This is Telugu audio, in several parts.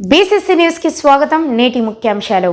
బీసీసీ న్యూస్కి స్వాగతం నేటి ముఖ్యాంశాలు.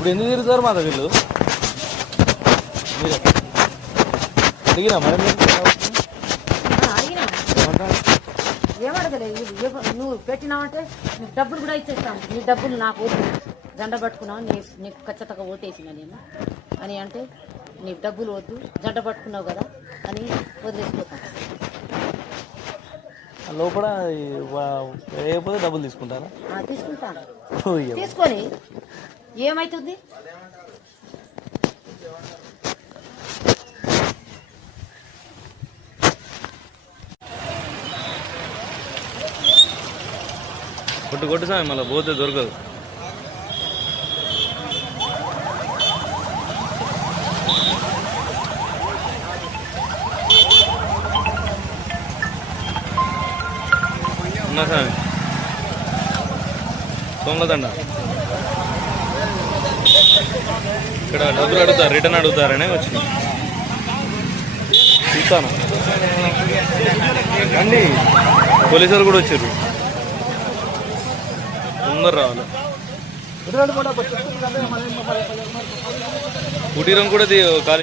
ఇప్పుడు ఎందుకు తిరుగుతారు మాత వీళ్ళు మీరే అడిగినా మరి ఏమడగలే నువ్వు పెట్టినావంటే నీకు డబ్బులు కూడా ఇచ్చేస్తాను నీ డబ్బులు నాకు జెండ పట్టుకున్నావు నీ నీకు ఖచ్చితంగా ఓటేసిన నేను అని అంటే నీ డబ్బులు వద్దు జెండ పట్టుకున్నావు కదా అని వదిలేసిపోతాను లోపల డబ్బులు తీసుకుంటారా తీసుకుంటాను. తీసుకొని ఏమవుతుంది కొట్టు కొట్టు సామి మళ్ళీ పోతే దొరకదు. ఉన్నా సామి. దొంగదండ ఇక్కడ డబ్బులు అడుగుతారు రిటర్న్ అడుగుతారనే వచ్చిన చూస్తాను అన్నీ పోలీసులు కూడా వచ్చారు ముందర రావాలి కుటీరం కూడా ఖాళీ